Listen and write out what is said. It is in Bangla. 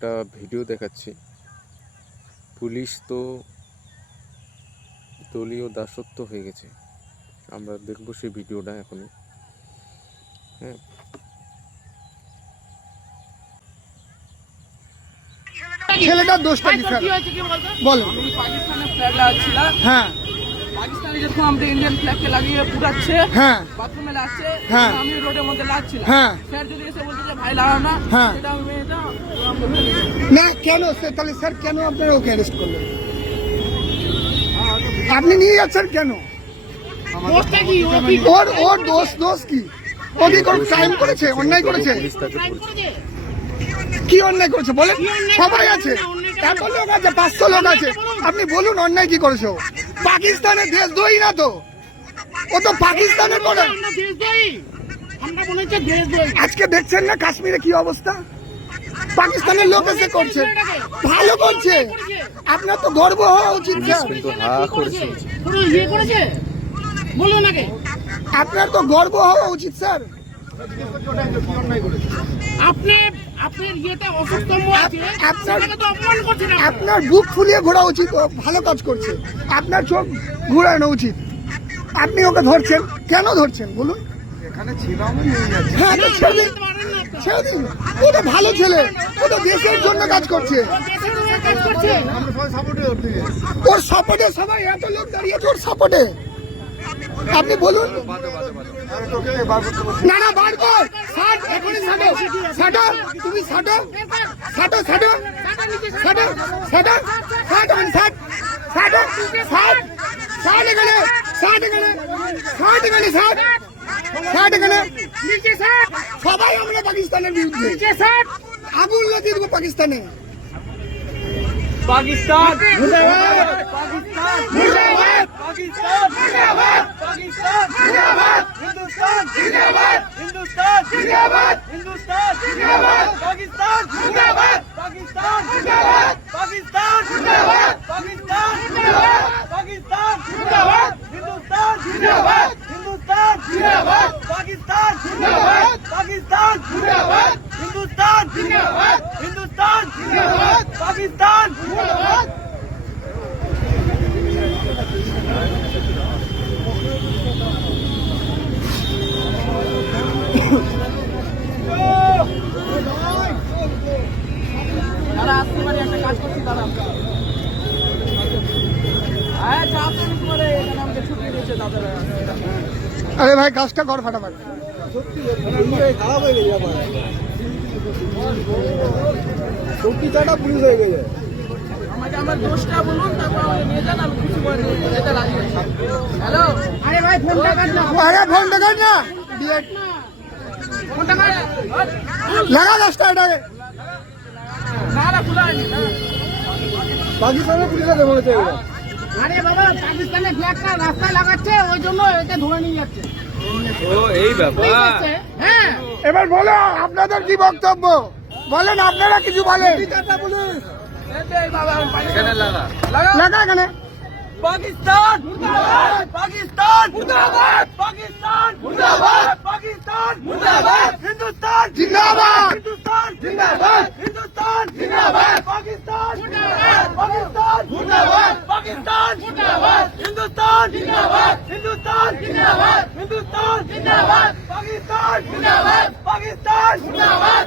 একটা ভিডিও দেখাচ্ছি। পুলিশ তো দলীয় দাসত্ব হয়ে গেছে। আমরা দেখবো সেই ভিডিওটা এখনই। হ্যাঁ, ছেলেটার দোষটা কি স্যার বলো? পাকিস্তানের ফ্ল্যাগ লাগাচ্ছিলাম। হ্যাঁ, পাকিস্তানে যখন আমরা ইন্ডিয়ান ফ্ল্যাগকে লাগিয়ে পুড়াচ্ছে, হ্যাঁ, বাথরুমে লাগছে, হ্যাঁ, আমি রোডের মধ্যে লাগছিলাম। হ্যাঁ, স্যার যদি এসে বলতে যে ভাই লাগাও না, হ্যাঁ, সেটা আমি এটা না কেন স্যার? তাহলে স্যার কেন আপনারা ওকে অ্যারেস্ট করলেন? আপনি নিয়ে যাচ্ছেন কেন? ওর দোষ কি? ও কি কোনো ক্রাইম করেছে, অন্যায় করেছে? পুলিশ তাকে ধরছে। কি অন্যায় করেছে বলেন? সবাই আছে, এত লোক আছে, 500 লোক আছে, আপনি বলুন অন্যায় কি করেছে? ও পাকিস্তানের দেশদ্রোহী না তো, ও তো পাকিস্তানের পরে। আজকে দেখছেন না কাশ্মীরে কি অবস্থা? পাকিস্তানের লোক এসে করছে, ভালো করছে। আপনার তো গর্ব হওয়া উচিত পুলিশ স্যার। কিন্তু হা করেছে। আপনার তো গর্ব হওয়া উচিত স্যার। আপনার বুক ফুলিয়ে ঘোরা উচিত, ও ভালো কাজ করছে। আপনার চোখ ঘুরানো উচিত। আপনি ওকে ধরছেন কেন? ধরছেন বলুন? হ্যাঁ, তো ছেড়ে দিন, ছেড়ে দিন। ও তো ভালো ছেলে, ও তো দেশের জন্য কাজ করছে। ওর সাপোর্টে সবাই এত লোক দাঁড়িয়েছে, ওর সাপোর্টে। আপনি বলুন। না না, বার কর, ষাট, এখনই ষাটো, ষাটো, তুমি ষাটো, ষাটো, ষাটো, ষাটো, ষাটো, ষাট, ষাট, ষাটো, ষাট, ষাট এখানে, ষাট এখানে, ষাট এখানে, ষাট, ষাট এখানে। সবাই আমরা পাকিস্তানের বিরুদ্ধে, আগুন লাগিয়ে দেবো পাকিস্তানে। পাকিস্তান মুর্দাবাদ, পাকিস্তান মুর্দাবাদ, পাকিস্তান মুর্দাবাদ, পাকিস্তান মুর্দাবাদ, হিন্দুস্তান জিন্দাবাদ, হিন্দুস্তান জিন্দাবাদ, হিন্দুস্তান জিন্দাবাদ, পাকিস্তান জিন্দাবাদ, পাকিস্তান জিন্দাবাদ, পাকিস্তান জিন্দাবাদ, পাকিস্তান জিন্দাবাদ, পাকিস্তান জিন্দাবাদ, হিন্দুস্তান জিন্দাবাদ, হিন্দুস্তান জিন্দাবাদ, পাকিস্তান জিন্দাবাদ, পাকিস্তান জিন্দাবাদ, হিন্দুস্তান জিন্দাবাদ, হিন্দুস্তান জিন্দাবাদ, পাকিস্তান জিন্দাবাদ। যারা আসতে পারে একটা কাজ করছি দাদা হ্যাঁ চাপ করে এখানে আমাকে ছুটি দিয়েছে দাদারা আরে ভাই কাজটা কর ফাটাফাট। খারাপ হয়ে গেছে ব্যাপার, সত্যিটা পুলিশ হয়ে গেছে। আমাকে আমার দোষটা বলুন, তারপর আমাকে নিয়ে যান, আমি কিছু করে যেতে রাজি আছি। হ্যালো, আরে ভাই ফোনটা কাট না, আরে ফোনটা কাট না, ফোনটা কাট লাগা গাছটা এটাকে। না না খোলা হয়নি না। পাকিস্তানের পুলিশ আছে মনে হচ্ছে এগুলো। আরে বাবা পাকিস্তানের ফ্ল্যাগটা রাস্তায় লাগাচ্ছে, ওই জন্য এটা ধরে নিয়ে যাচ্ছে। ও এই ব্যাপার। হ্যাঁ এবার বলো আপনাদের কি বক্তব্য, বলেন, আপনারা কিছু বলেন। এই বাবা এখানে লাগা। লাগা এখানে। পাকিস্তান মুর্দাবাদ, পাকিস্তান মুর্দাবাদ, পাকিস্তান মুর্দাবাদ, পাকিস্তান মুর্দাবাদ, হিন্দুস্তান জিন্দাবাদ, হিন্দুস্তান জিন্দাবাদ, হিন্দুস্তান জিন্দাবাদ, পাকিস্তান পাকিস্তান মুর্দাবাদ, পাকিস্তান জিন্দাবাদ, হিন্দুস্তান জিন্দাবাদ, হিন্দুস্তান জিন্দাবাদ, হিন্দুস্তান জিন্দাবাদ, পাকিস্তান জিন্দাবাদ, পাকিস্তান জিন্দাবাদ,